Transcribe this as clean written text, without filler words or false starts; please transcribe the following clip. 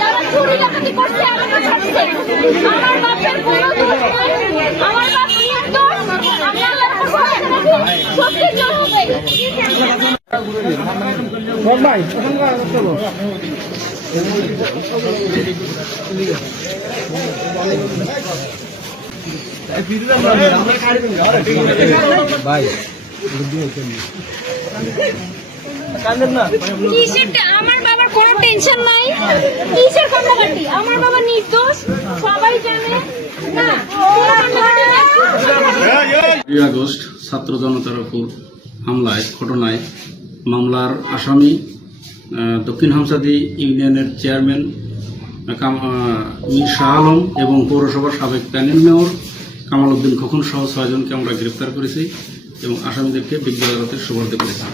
যারা চুরি ডাকাতি করছে আমাকে ছাড়ছে। আমার বাপের কোনো দোষ নাই, আমার বাপ নির্দোষ। আমি আল্লাহর কাছে সত্যি জয় হবে। আমার বাবার কোনো টেনশন নাই, কিসের কান্নাকাটি? আমার বাবা নির্দোষ, সবাই জানে না। 2 আগস্ট ছাত্র জনতার উপর ঘটনায় মামলার আসামি দক্ষিণ হামসাদি ইউনিয়নের চেয়ারম্যান মীর শাহ আলম এবং পৌরসভার সাবেক প্যানেল মেয়র কামাল উদ্দিন খোকন সহ 6 জনকে আমরা গ্রেপ্তার করেছি এবং আসামিদেরকে বিজ্ঞ আদালতে সোপর্দ করেছি।